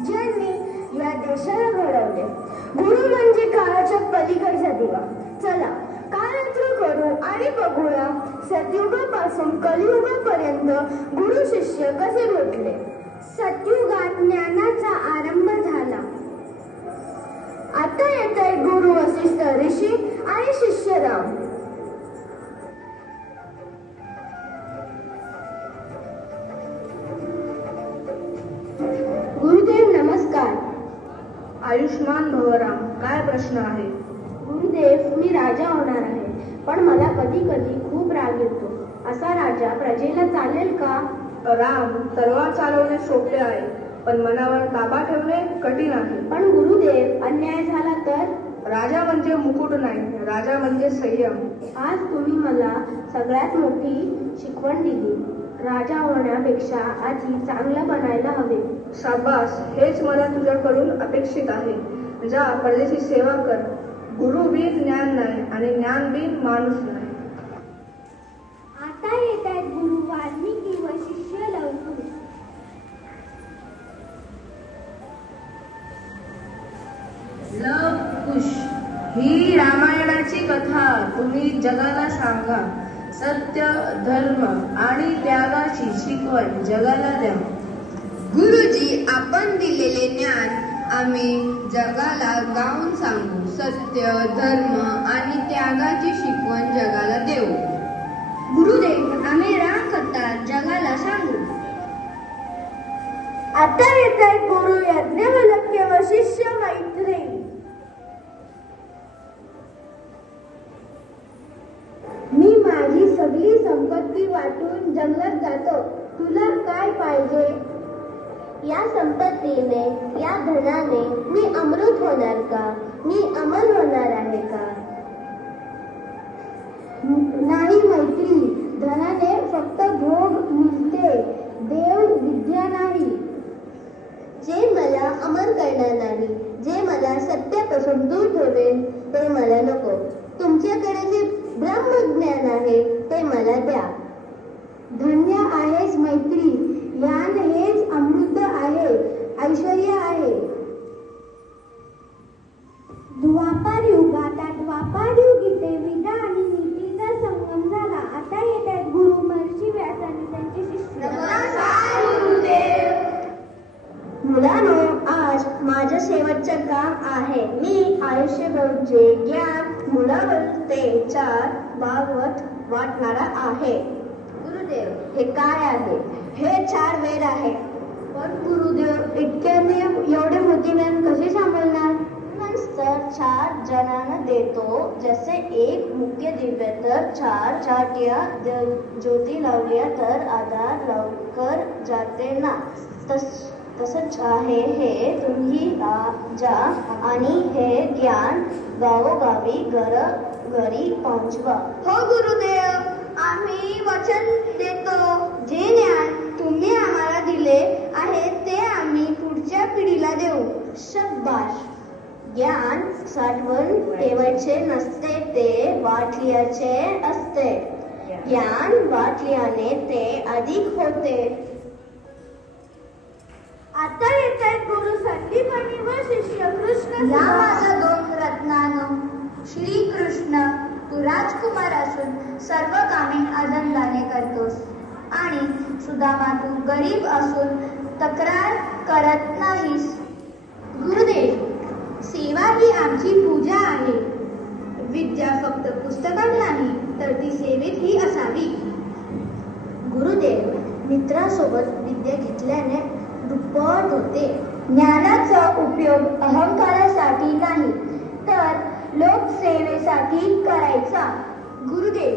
ज्यांनी या देशाला घडवले. गुरु म्हणजे काळाच्या पलीकडचा दिवा. चला काळांतर करू आणि बघूया सतयुगापासून कलियुगापर्यंत गुरु शिष्य कसे भेटले. सतयुगात ज्ञानाचा आरंभ झाला. आता येत आहे गुरु वशिष्ठ ऋषी आणि शिष्य राम. गुरुदेव नमस्कार. आयुष्मान भवराम, काय प्रश्न आहे? गुरुदेव, मी राजा होणार आहे, पण मला कधी कधी खूप राग येतो. असा राजा प्रजेला चालेल का? राम, तलवार चालवणे सोपे आहे, पण मनावर ताबा ठेवणे कठीण आहे. पण गुरुदेव, अन्याय झाला तर? राजा म्हणजे मुकुट नाही, राजा म्हणजे संयम. आज तुम्ही मला सगळ्यात मोठी शिकवण दिली. राजा होण्यापेक्षा आधी चांगलं बनायला हवे. शाबास, हेच मला तुझ्याकडून अपेक्षित आहे. जा, प्रजेची सेवा कर. गुरु बिन ज्ञान नाही आणि ज्ञान बिन माणूस नाही. आता येत आहेत गुरु वाल्मिकी व शिष्य लवकुश. लवकुश ही रामायणाची कथा तुम्ही जगाला सांगा. सत्य, धर्म आणि त्यागाची शिकवण जगाला द्या. गुरुजी, आपण दिलेले ज्ञान आम्ही जगाला गाऊन सांगू. सत्य, धर्म आणि त्यागाची शिकवण जगाला देऊ. गुरुदेव, आम्ही रामकथा जगाला सांगू. आता येत आहे गुरु यज्ञवल्क्य व शिष्य मैत्रेयी. मी माझी सगळी संपत्ती वाटून जंगलात जातो. तुला काय पाहिजे? या संपत्तीने, या धनाने मी अमृत होणार का? मी अमर होणार आहे का? नाही मैत्री, धनाने फक्त भोग मिळते, देव विद्या नाही. जे मला अमर करणार नाही, जे मला सत्यापासून दूर ठेवेल, ते मला नको. तुमच्याकडे जे ब्रह्मज्ञान आहे ते मला द्या. धन्य आहेस मैत्री, ज्ञान हेच अमृत आहे, ऐश्वर्य आहे. द्वापार युगात द्वापारयुगीते विद्या आणि नीतीचा संगम झाला. आता येत आहेत गुरु महर्षी व्यास आणि त्यांचे शिष्य. मुलांनो, आज माझं शेवटचं काम आहे. मी आयुष्यभरचे ज्ञान मुलावर ते 4 भागवत वाटणारा आहे. गुरुदेव, हे काय आहे? हे 4 वेद आहे. पण गुरुदेव, इतक्याने एवढे मोठे ज्ञान कसे सांभाळणार? तर 4 जणांना देतो. जसे एक मुख्य दिव्य तर 4 छाट्या ज्योती लावल्या तर आधार लवकर जाते ना. तसंच आहे हे तुम्ही जा आणि हे ज्ञान गावोगावी घरी पोहोचवा. हो गुरुदेव, आम्ही वचन देतो. जे ज्ञान तुम्ही आम्हाला दिले आहे ते आम्ही पुढच्या पिढीला देऊ. शाबास. ज्ञान साठवून ठेवायचे नसते, ते वाटल्याचे असते. ज्ञान वाटल्याने ते अधिक होते. आता येत आहे गुरु संदीपनी व शिष्य कृष्ण. या माझा 2 रत्नानं. श्रीकृष्ण, तू राजकुमार असून सर्व कामे आनंदाने करतोस आणि सुदामा, तू गरीब असून तक्रार करत नाहीस. गुरुदेव, सेवा ही आमची पूजा आहे. विद्या फक्त पुस्तकात नाही, तर ती सेवेत ही असावी. गुरुदेव, मित्रासोबत विद्या घेतल्याने दुप्पट होते. ज्ञानाचा उपयोग अहंकारासाठी नाही, तर लोकसेवेसाठी करायचा. गुरुदेव,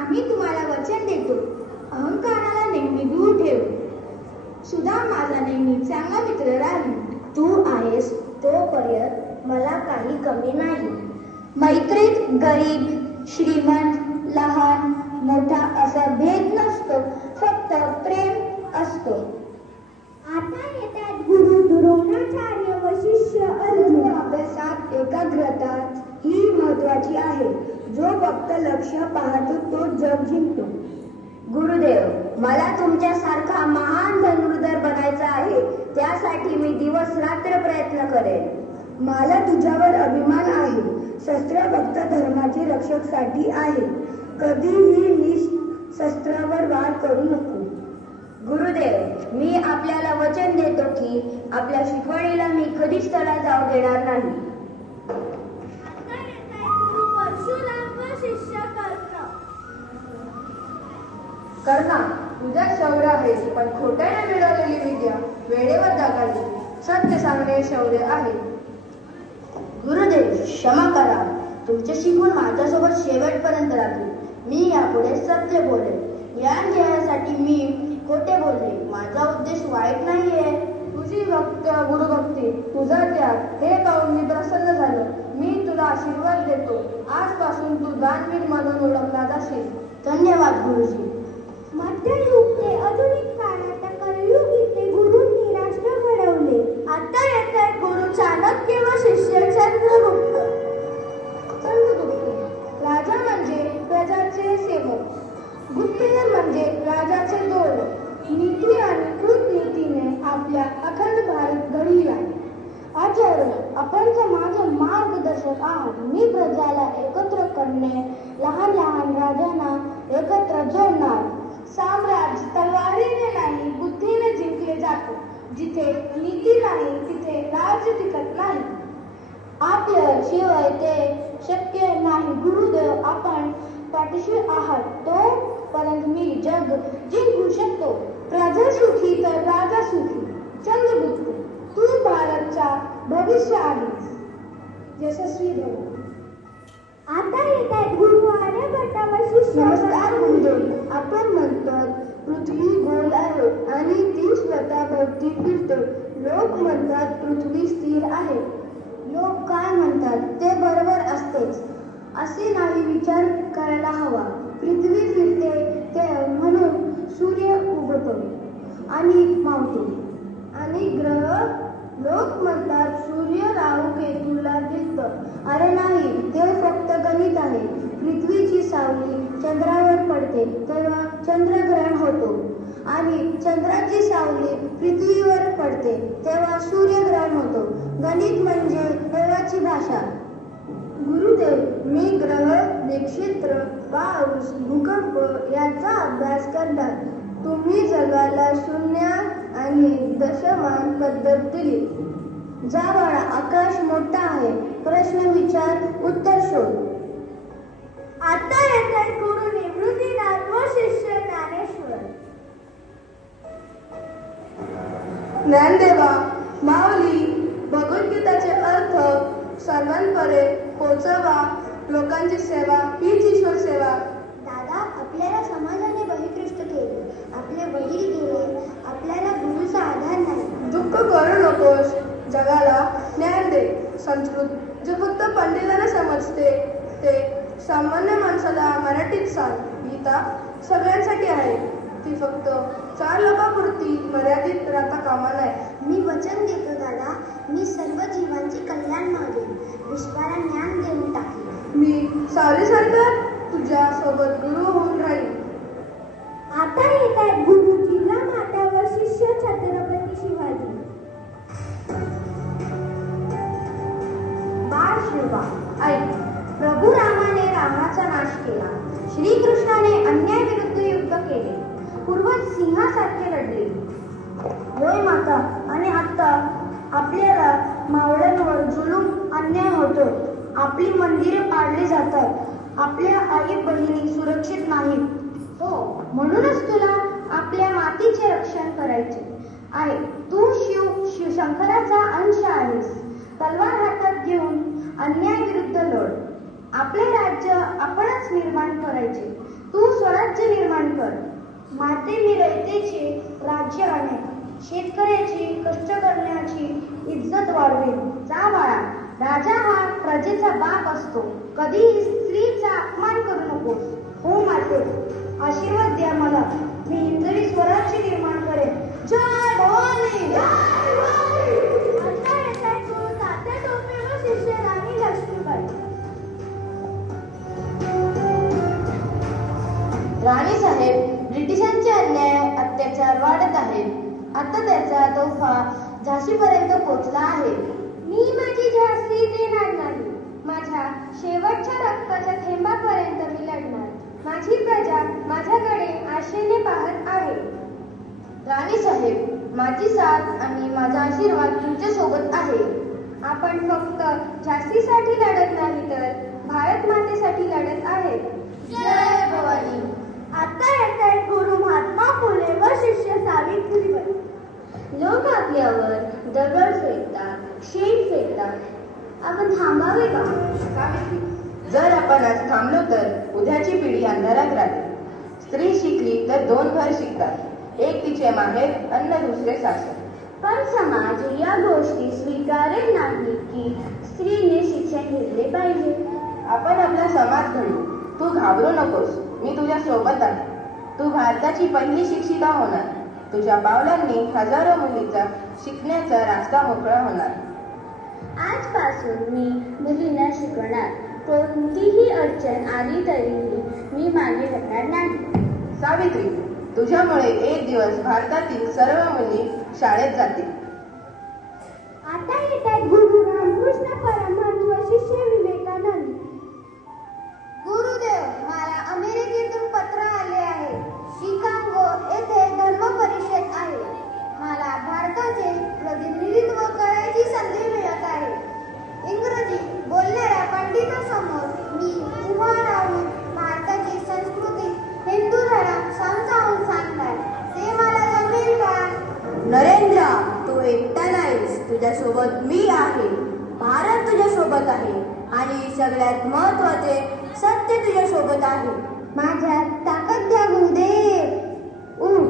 आम्ही तुम्हाला वचन देतो. अहंकाराला नेहमी दूर ठेव. सुद्धा माझा नेहमी चांगला मित्र राहील. तू आहेस तोपर्यंत मला काही कमी नाही. मैत्रीत गरीब, श्रीमंत, लहान, मोठा असा भेद नसतो, फक्त प्रेम असतो. आता येतात गुरु द्रोणाचार्य व शिष्य अर्जुन. अभ्यासात एकाग्रता ही महत्वाची आहे. जो फक्त लक्ष पाहतो तो जग जिंकतो. गुरुदेव, मला तुमच्यासारखा महान धनुर्धर बनायचा आहे. त्यासाठी मी दिवस रात्र प्रयत्न करेन. मला तुझ्यावर अभिमान आहे. शस्त्र फक्त धर्माची रक्षकसाठी आहे. कधीही शस्त्रावर वार करू नको. गुरुदेव, मी आपल्याला वचन देतो की आपल्या शिकवणीला मी कधीच तडा जाऊ देणार नाही. कर्णा, तुझ्या शौर्य आहे, पण खोट्याने मिळवलेली विद्या वेळेवर दाखवली. सत्य सांगणे शौर्य आहे. गुरुदेव, क्षमा करा. तुमचे शिकवून माझ्यासोबत शेवटपर्यंत राहील. मी यापुढे सत्य बोलेन. ज्ञान घेण्यासाठी मी खोटे बोलले. माझा उद्देश वाईट नाहीये. तुझी गुरुभक्ती, तुझा त्याग हे पाहून मी प्रसन्न झालो. मी तुला आशीर्वाद देतो. आजपासून तू दानवीर म्हणून ओळखला जाशील. धन्यवाद गुरुजी. मध्ययुग ते आधुनिक काळात कलियुग ते गुरूंनी राष्ट्र घडवले. आता येतात गुरु चाणक्य व शिष्य चंद्रगुप्त. राजा म्हणजे प्रजाचे सेवक, गुप्तहेर म्हणजे राजाचे दोर. नीती आणि कृतनीतीने आपल्या अखंड भारत घडविला. आचार्य, आपण माझे मार्गदर्शक आहात. मी प्रजाला एकत्र करणे, लहान लहान राजांना एकत्र जोडणार. साम्राज्य तलवारीने नाही, बुद्धीने जिंकले जाते. जिथे नीती नाही तिथे राज्य टिकत नाही. आपल्या शिवाय ते शक्य नाही. गुरुदेव, आपण पाठीशी आहात तोपर्यंत मी जग जिंकू शकतो. प्रजा सुखी तर राजा सुखी. चंद्रगुप्त, तू भारतचा भविष्य आहेस. यशस्वी भव. आता येतात गुरु आर्यभट्ट व शिष्य. नमस्कार गुरुदेव. आपण म्हणतात पृथ्वी गोल आहे आणि ती स्वतः भोवती फिरते. लोक म्हणतात पृथ्वी स्थिर आहे. लोक काय म्हणतात ते बरोबर असतेच असे नाही विचार करायला हवा. पृथ्वी फिरते ते म्हणून सूर्य उगवतो आणि मावतो. आणि ग्रह, लोक म्हणतात सूर्य राहू केतूला दिसतं. अरे नाही, ते फक्त गणित आहे. पृथ्वीची सावली चंद्रावर पडते तेव्हा चंद्रग्रहण होतो आणि चंद्राची सावली पृथ्वीवर पडते तेव्हा सूर्यग्रहण होतो. गणित म्हणजे देवाची भाषा. गुरुदेव, मी ग्रह, नक्षत्र, पाऊस, भूकंप याचा अभ्यास करणार. तुम्ही जगाला शून्य आणि दशमान पद्धत दिली. जा बाळा, आकाश मोठा आहे. प्रश्न विचार, उत्तर शोध. आता येतात गुरु निवृत्तीनाथ व शिष्य ज्ञानेश्वर. ज्ञानदेवा, माऊली, भगवद्गीताचे अर्थ सर्वांपर्यंत पोहोचवा. लोकांची सेवा हीच ईश्वर सेवा. दादा, आपल्याला समाजाने बहिष्कृत केले. आपले वडील गेले. आपल्याला गुरुचा आधार नाही. दुःख करू नकोस. जगाला ज्ञान दे. संस्कृत जे फक्त पंडितांना समजते ते सामान्य माणसाला मराठीत सांग. गीता सगळ्यांसाठी आहे. ती फक्त 4 लोकांपुरती मर्यादित राहता कामा नये. मी वचन देतो दादा, मी सर्व जीवांचे कल्याण मागेन. विश्वाला ज्ञान देऊन टाकेन. मी सावलीसारखं तुझ्या सोबत गुरु होऊन राहील. आता येतात गुरु जिल्हा माता व शिष्य छत्रपती शिवाजी. बाळ शिवा, ऐक. प्रभू रामाने रावणाचा नाश केला. श्रीकृष्णाने अन्यायाविरुद्ध युद्ध केले. पूर्वज सिंहासारखे लढले. होय माता, आणि आता आपल्याला मावळ्यांवर जुलूम अन्याय होतो. आपली मंदिरे पाडली जातात. आपल्या आई बहिणी सुरक्षित नाहीत. हो, म्हणूनच तुला आपल्या मातीचे रक्षण करायचे आहे. तू शिवशंकराचा अंश आहेस. तलवार हातात घेऊन अन्यायाविरुद्ध लढ. आपले राज्य आपणच निर्माण करायचे. तू स्वराज्य निर्माण कर. माते मी रयतेचे राज्य आणेन. शेतकऱ्याची कष्ट करण्याची इज्जत वाढवेन. जा बाळा, राजा हा प्रजेचा बाप असतो. कधीही स्त्रीचा अपमान करू नकोस. हो माते, आशीर्वाद द्या मला. मी हिंदवी स्वराज्य निर्माण करेन. जय भवानी. आता येतात गुरु तात्या टोपे व शिष्य राणी लक्ष्मीबाई. राणी साहेब, ब्रिटिशांचे अन्याय अत्याचार वाढत आहेत. आता त्याचा तोफा झाशीपर्यंत पोहोचला आहे. मी माझी झाशी देणार नाही. माझ्या शेवटच्या रक्ताच्या थेंबापर्यंत मी लढणार. माझी प्रजा माझ्याकडे आशेने पाहत आहे. राणी साहेब, माझी साथ आणि माझा आशीर्वाद तुमच्या सोबत आहे. आपण फक्त झाशीसाठी लढत नाही तर भारत मातेसाठी लढत आहेत. जय भवानी. आता येत आहेत गुरु महात्मा फुले व शिष्य सावित्रीबाई. लोक आपल्यावर दगड फेकतात, शेण फेकतात. आपण थांबावे का? जर आपण आज थांबलो तर उद्याची पिढी अंधारात राहील. स्त्री शिकली तर 2 घर शिकतात. एक तिचे माहेर, अन्न दुसरे सासर. पण समाज या गोष्टी स्वीकारेल नाही की स्त्रीने शिक्षण घेतले पाहिजे. आपण आपला समाज घडू. तू घाबरू नकोस, मी तुझ्या सोबत आहे. तू भारताची पहिली शिक्षिका होणार. तुझ्या पावलांनी हजारो मुलीचा शिकण्याचा रस्ता मोकळा होणार. आजपासून मी मुलींना शिकवणार. कोणतीही अडचण आली तरीही मी मागे हटणार नाही. सावित्री, तुझ्यामुळे एक दिवस भारतातील सर्व मुली शाळेत जातील. आता येत आहेत गुरु रामकृष्ण परमहंस व शिष्य विवेकानंद. गुरुदेव, मला अमेरिकेतून पत्र आले आहे. शिकागो येथे धर्म परिषद आहे. मला भारताचे प्रतिनिधित्व करायची संधी मिळत आहे. इंग्रजी बोलणाऱ्या पंडितांसमोर मी उभा राहून भारताची संस्कृती, हिंदू धर्म समजावून सांगणार. ते मला जमेल का? नरेंद्र, तू एकटा नाहीस. तुझ्यासोबत मी आहे. भारत तुझ्या सोबत आहे आणि सगळ्यात महत्त्वाचे सत्य तुझ्या सोबत आहे. माझ्यात ताकद द्या गुरुदेव. उठ,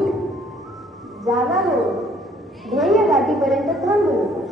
जागा हो. ध्येय गाठीपर्यंत थांबू नकोस.